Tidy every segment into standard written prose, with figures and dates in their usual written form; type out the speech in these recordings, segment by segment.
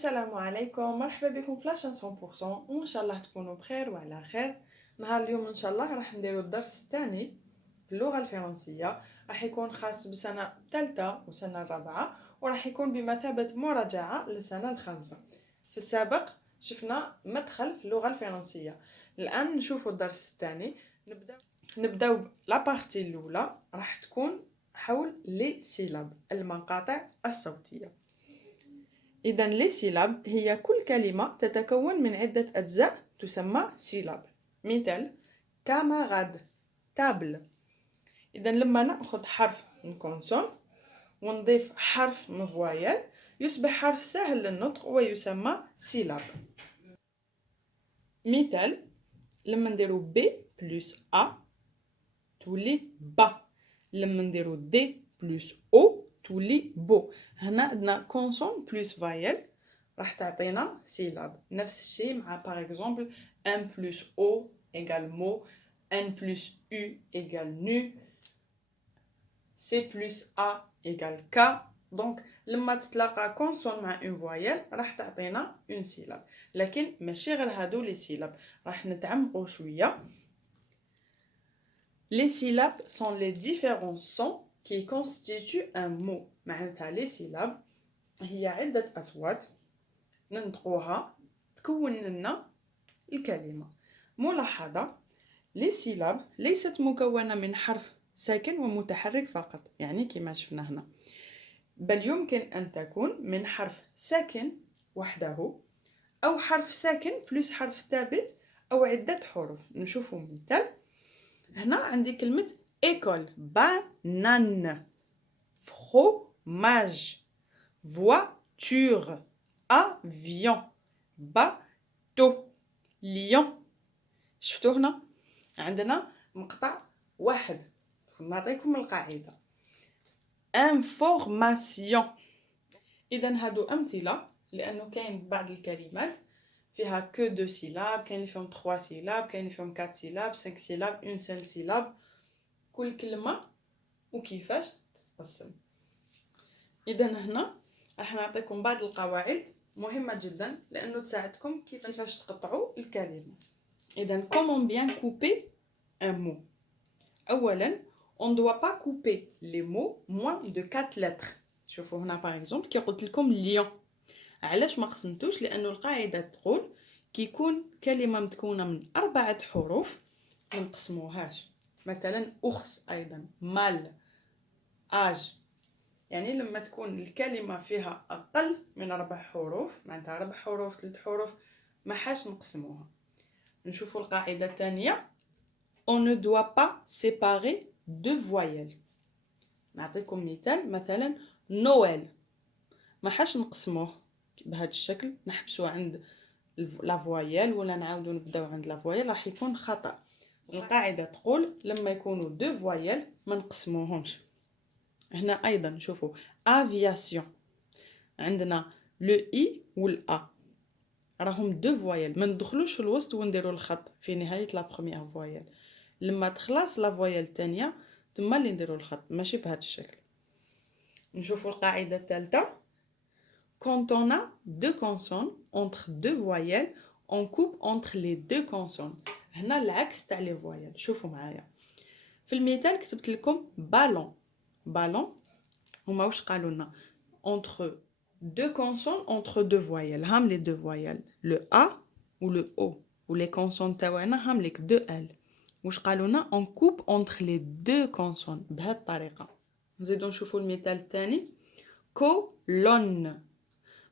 السلام عليكم، مرحبا بكم في لاشين 100%. وان شاء الله تكونوا بخير وعلى خير. نهار اليوم ان شاء الله راح نديروا الدرس الثاني في اللغه الفرنسيه، راح يكون خاص بسنه الثالثه وسنه الرابعه، وراح يكون بمثابه مراجعه للسنه الخامسه. في السابق شفنا مدخل في اللغه الفرنسيه، الان نشوفوا الدرس الثاني. نبداو لابارتي الاولى، راح تكون حول لي سيلاب، المقاطع الصوتيه. إذن لي سيلاب هي كل كلمة تتكون من عدة أجزاء تسمى سيلاب. مثال كاماراد، تابل. إذن لما نأخذ حرف من كونسون ونضيف حرف من فوايل يصبح حرف سهل للنطق ويسمى سيلاب. مثال لما نديرو بي بلس أ تولي با، لما نديرو دي بلس أو تولي بو. هنا عندنا كونسون بلس فايل راح تعطينا سيلاب. نفس الشيء مع باغ اكزومبل ان بلس او ايغال مو، ان بلس يو ايغال نو، سي بلس ا ايغال كا. دونك لما تتلاقى كونسون مع اون فوايل راح تعطينا اون سيلاب. لكن ماشي غير هادو لي سيلاب، راح نتعمقوا شويه. Les syllabes sont les différents sons qui constituent un mot. معناتها les syllabes هي عدة أصوات ننطقوها تكون لنا الكلمة. ملاحظة، les syllabes ليست مكونة من حرف ساكن ومتحرك فقط، يعني كما شفنا هنا، بل يمكن أن تكون من حرف ساكن وحده أو حرف ساكن بلس حرف ثابت أو عدة حروف. نشوفوا مثال. هنا عندي كلمة école، banane، fromage، voiture، avion، bateau، lion. شفتوا هنا عندنا مقطع واحد. نعطيكم القاعدة information. إذن هادو أمثلة، لأنه كاين بعض الكلمات فيها كو دو سيلاب، كاين اللي فيهم 3 سيلاب، كاين اللي فيهم 4 سيلاب، 5 سيلاب، اون سيل سيلاب. كل كلمة وكيفاش تتقسم. إذن هنا راح نعطيكم بعض القواعد مهمة جدا لأنه تساعدكم كيفاش تقطعوا الكلمة. إذن comment bien couper un mot. أولا on doit pas couper les mots moins de 4 lettres. شوفوا هنا par exemple كي قلت لكم lion، علاش ما قسمتوش؟ لأنه القاعدة تقول كي يكون كلمة متكونة من 4 حروف ما نقسموهاش. مثلا أخس أيضا، مال، آج. يعني لما تكون الكلمة فيها أقل من 4 حروف، معناتها 4 حروف 3 حروف، ما حاش نقسموها. نشوفوا القاعدة الثانية on ne doit pas séparer deux voyelles. نعطيكم مثال، مثلا نويل ما حاش نقسموه بهذا الشكل، نحبسوا عند لا فوايل ولا نعاودوا نبداو عند لا فوايل، راح يكون خطأ. القاعدة تقول لما يكونوا دو فوايل ما نقسموهمش. هنا أيضا شوفوا aviation عندنا لو اي والأ راهم دو فوايل، ما ندخلوش في الوسط ونديروا الخط في نهاية لا بروميير فوايل. لما تخلص لا فوايل الثانية تما اللي نديروا الخط، ماشي بهذا الشكل. نشوفوا القاعدة الثالثة quand on a deux consonnes entre deux voyelles on coupe entre les deux consonnes. هنا العكس تاع لي فوايل. شوفوا معايا في المثال كتبت لكم بالون، بالون هما واش قالوا لنا entre deux consonnes entre deux voyelles، هام لي دو فوايل لو ا و لو او، و لي كونسون تاعنا هام ليك دو ال. واش قالوا لنا on coupe entre les deux consonnes بهذه الطريقه. نزيدو نشوفوا المثال الثاني كولون.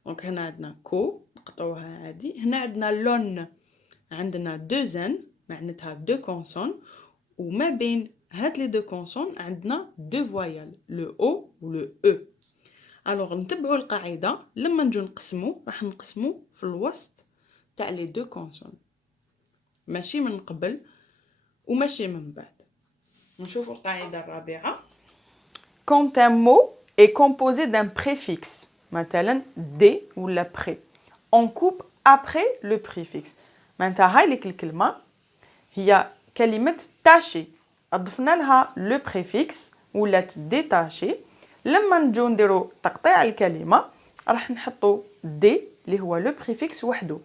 دونك هنا عندنا كو نقطعوها عادي، هنا عندنا لون عندنا دو زن معناتها دو كونسون، وما بين هاد لي دو كونسون عندنا دو فوايل لو او و لو او. الوغ نتبعوا القاعده، لما نجو نقسموا راح نقسموا في الوسط تاع لي دو كونسون، ماشي من قبل وماشي من بعد. نشوفوا القاعده الرابعه quand un mot est composé d'un préfixe مثلا دي ولا بري on coupe après le préfixe. معناتها هاي ليك الكلمه هي كلمه تاشي، اضفنا لها لو بريفيكس ولات ديتاشي. لما نجو نديرو تقطيع الكلمه راح نحطو دي اللي هو لو بريفيكس وحده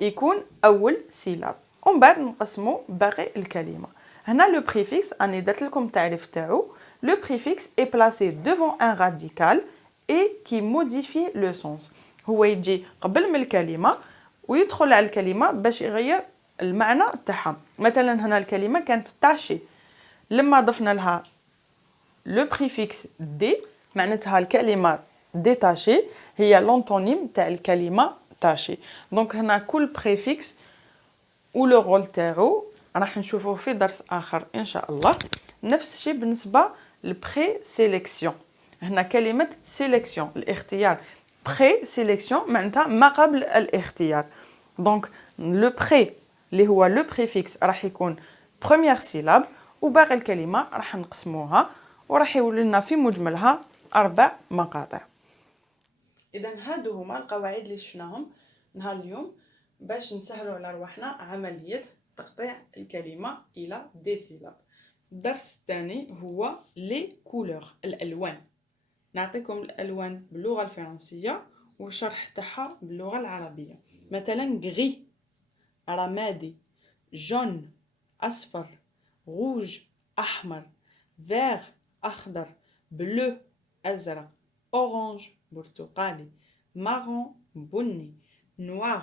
يكون اول سيلاب، ومن بعد نقسموا باقي الكلمه. هنا لو بريفيكس راني درت لكم التعريف تاعو. لو بريفيكس est placé devant un radical et qui modifie le sens. هو يجي قبل من الكلمه ويدخل على الكلمه باش يغير المعنى تاعها. مثلا هنا الكلمه كانت تاشي، لما ضفنا لها لو بريفيكس دي معناتها الكلمه ديتاشي هي لونتونيم تاع الكلمه تاشي. دونك هنا كل بريفيكس و لو رول تاعو راح نشوفوه في درس اخر ان شاء الله. نفس الشيء بالنسبه للبري سيليكسيون. هنا كلمه سيليكسيون الاختيار، بري سيليكسيون معناتها ما قبل الاختيار. دونك لو بري اللي هو لو بريفيكس راح يكون بروميير سيلاب، وباقي الكلمه راح نقسموها وراح يولي لنا في مجملها 4 مقاطع. اذا هادو هما القواعد اللي شفناهم نهار اليوم باش نسهلوا على رواحنا عمليه تقطيع الكلمه الى دي سيلاب. الدرس الثاني هو لي كولور، الالوان. نعطيكم الالوان باللغه الفرنسيه وشرح تاعها باللغه العربيه. مثلا غري رمادي، جون اصفر، روج احمر، فير اخضر، بلو ازرق، اورانج برتقالي، مارون بني، نوار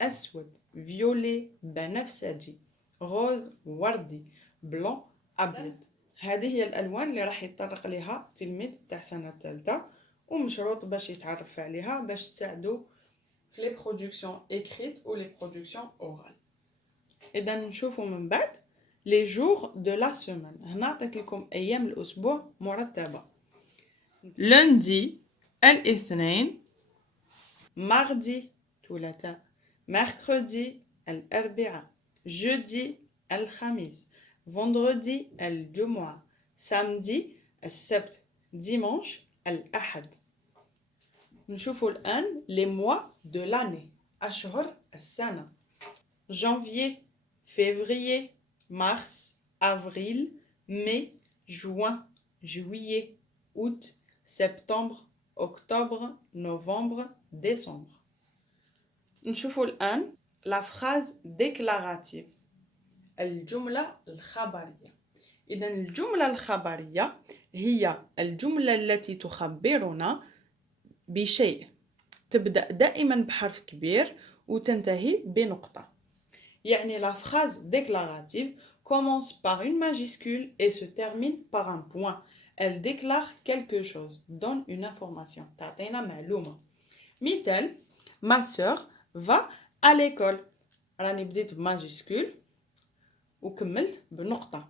اسود، فيولي بنفسجي، روز وردي، بلون ابيض. هذه هي الالوان اللي راح يتطرق لها التلميذ تاع سنه ثالثه، ومشروط باش يتعرف عليها باش تساعدو في لي برودكسيون écrites و لي برودكسيون اورال. اذا نشوفوا من بعد لي جور دو لا سيمين. هنا عطيت لكم ايام الاسبوع مرتبه. لوندي الاثنين، ماردي ثلاثاء، ميركودي الاربعاء، جودي الخميس، فندردي الجمعه، سامدي السبت، ديمانش الاحد. نشوفوا الان لي موا دو لاني، اشهر السنه. janvier, février, mars, avril, mai, juin, juillet, août, septembre, octobre, novembre, décembre. نشوفوا الآن la phrase déclarative، الجملة الخبرية. إذن الجملة الخبرية هي الجملة التي تخبرنا بشيء، تبدأ دائما بحرف كبير وتنتهي بنقطة. يعني la phrase déclarative commence par une majuscule et se termine par un point. Elle déclare quelque chose, donne une information. تعطينا معلومة. مثال: ma sœur va à l'école. راني بديت بماجيسكول وكملت بنقطة.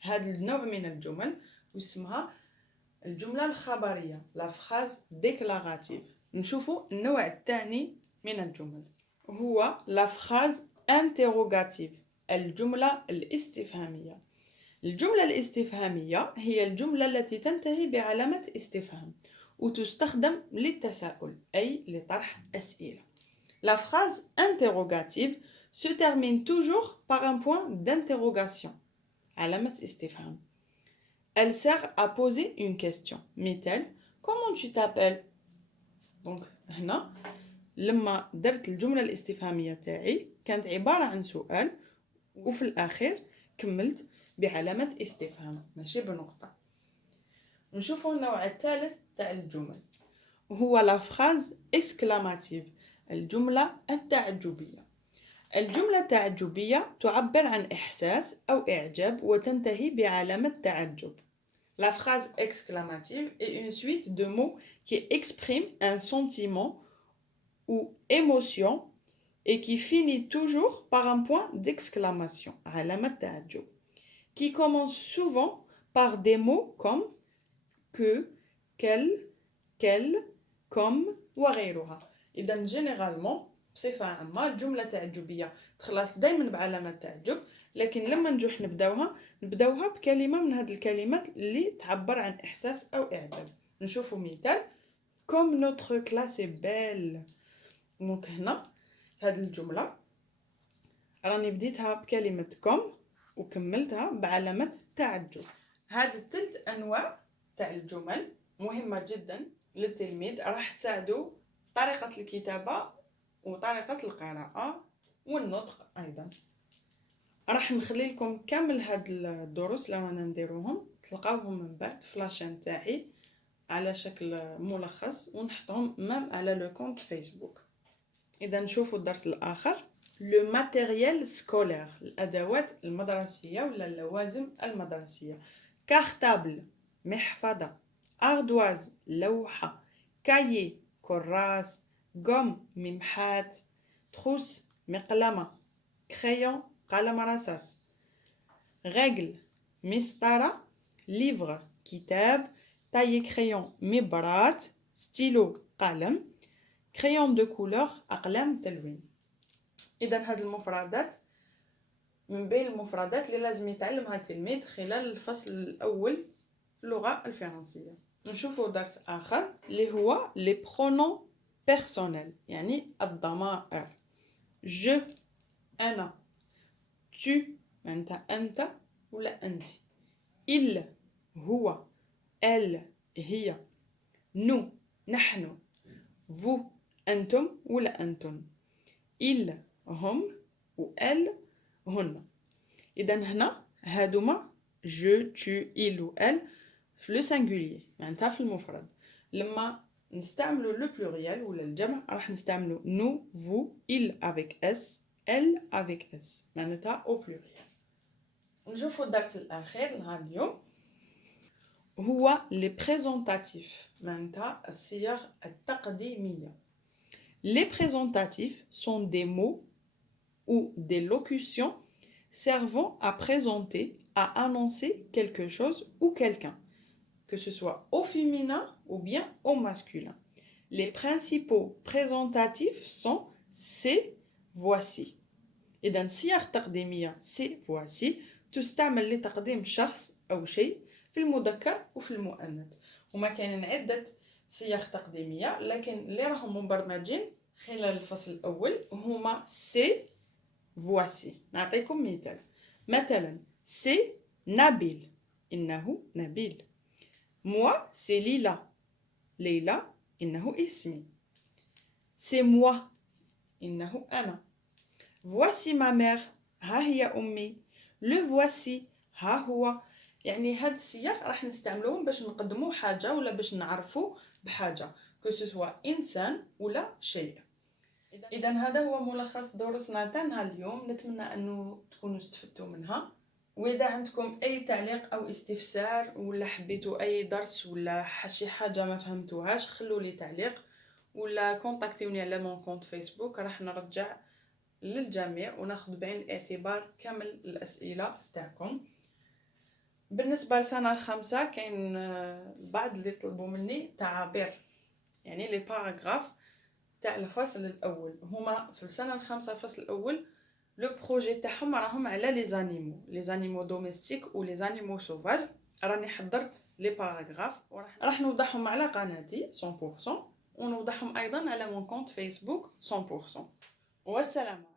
هذا النوع من الجمل اسمها الجملة الخبرية، la phrase déclarative. نشوفوا النوع الثاني من الجمل هو la phrase interrogative، الجملة الاستفهامية. الجملة الاستفهامية هي الجملة التي تنتهي بعلامة استفهام وتستخدم للتساؤل أي لطرح أسئلة. La phrase interrogative se termine toujours par un point d'interrogation، علامة استفهام. Elle sert à poser une question. مثال: comment tu t'appelles؟ donc هنا لما درت الجملة الاستفهامية تاعي كانت عبارة عن سؤال وفي الأخير كملت بعلامة استفهام ماشي بنقطة. نشوفوا النوع الثالث تاع الجمل هو لا فراز إكسكلاماتيف، الجملة التعجبية. الجملة التعجبية تعبر عن إحساس أو إعجاب وتنتهي بعلامة تعجب. La phrase exclamative est une suite de mots qui expriment un sentiment ou émotion et qui finit toujours par un point d'exclamation, علامة تعجب, qui commence souvent par des mots comme que, quel, comme وغيرها. إذن généralement بصفة عامة الجملة تعجبية تخلص دايما بعلامة تعجب، لكن لما نجوح نبداوها بكلمة من هذه الكلمات اللي تعبر عن إحساس أو إعجاب. نشوفوا مثال: comme notre classe est belle. دونك هنا هذه الجملة راني بديتها بكلمة comme وكملتها بعلامة تعجب. هذه الثلاث أنواع تاع الجمل مهمة جدا للتلميذ، راح تساعده طريقة الكتابة وطريقة القراءة والنطق أيضا. راح نخلي لكم كامل هاد الدروس اللي رانا نديروهم، تلقاوهم من بعد في لاشين تاعي على شكل ملخص، ونحطهم مام على لو كونت فيسبوك. اذا نشوفوا الدرس الاخر، لو ماتيريال سكولير، الادوات المدرسيه ولا اللوازم المدرسيه. كارتابل محفظه، اردواز لوحه، كايي كراس، غوم ممحات، تروس مقلمه، كريون قلم رصاص، رجل مسطره، ليفر كتاب، تاي كريون مبرات، ستيلو قلم، كريون دو كولور أقلام تلوين. إذا هاد المفردات من بين المفردات اللي لازم يتعلمها التلميذ خلال الفصل الأول في اللغة الفرنسية. نشوفوا درس آخر اللي هو لي برونون بيرسونيل، يعني الضمائر. جو أنا، tu معناتها أنت ولا أنت، il هو، elle هي، nous نحن، vous أنتم ولا أنتم، ils هم و elles هن. إذا هنا هادوما je tu il و elle في لو سينغولير معناتها في المفرد. لما نستعملوا لو بلوريال ولا الجمع راح نستعملوا nous vous il avec s elle avec s معناتها او بلوريال. نشوفوا الدرس الأخير نهار اليوم هو لي بريزونتاتيف معناتها الصيغ التقديمية. Les présentatifs sont des mots ou des locutions servant à présenter, à annoncer quelque chose ou quelqu'un, que ce soit au féminin ou bien au masculin. Les principaux présentatifs sont c'est, voici. إذا صيغ تقديمية c'est, voici تستعمل لتقديم شخص أو شيء في المذكر وفي المؤنث. وما كاين عدة صيغ تقديمية، لكن اللي راهم مبرمجين خلال الفصل الأول هما سي voici. نعطيكم مثلا سي نبيل، إنه نبيل. moi سي ليلى، ليلى إنه اسمي. سي moi إنه أنا. voici ma mère، ها هي أمي. le voici ها هو. يعني هاد الصيغ راح نستعملوهم باش نقدموا حاجة ولا باش نعرفوا بحاجة، que ce soit إنسان ولا شيء. إذا هذا هو ملخص دروسنا تاع نهار اليوم، نتمنى أنه تكونوا استفدتوا منها. وإذا عندكم أي تعليق أو استفسار ولا حبيتوا أي درس ولا شي حاجة ما فهمتوهاش، خلوا لي تعليق ولا كونتاكتيوني على مون كونت فيسبوك، راح نرجع للجميع وناخذ بعين الاعتبار كامل الأسئلة تاعكم. بالنسبة لسنة الخامسة كاين بعض اللي طلبوا مني تعابير، يعني لي باراغراف تاع الفصل الاول. هما في السنه الخامسه الفصل الاول لو بروجي تاعهم راهم على لي زانيمو دوميستيك و لي زانيمو سوفاج. راني حضرت لي باراغراف وراح نوضحهم على قناتي 100% ونوضحهم ايضا على مون كونت فيسبوك 100%. والسلام عليكم.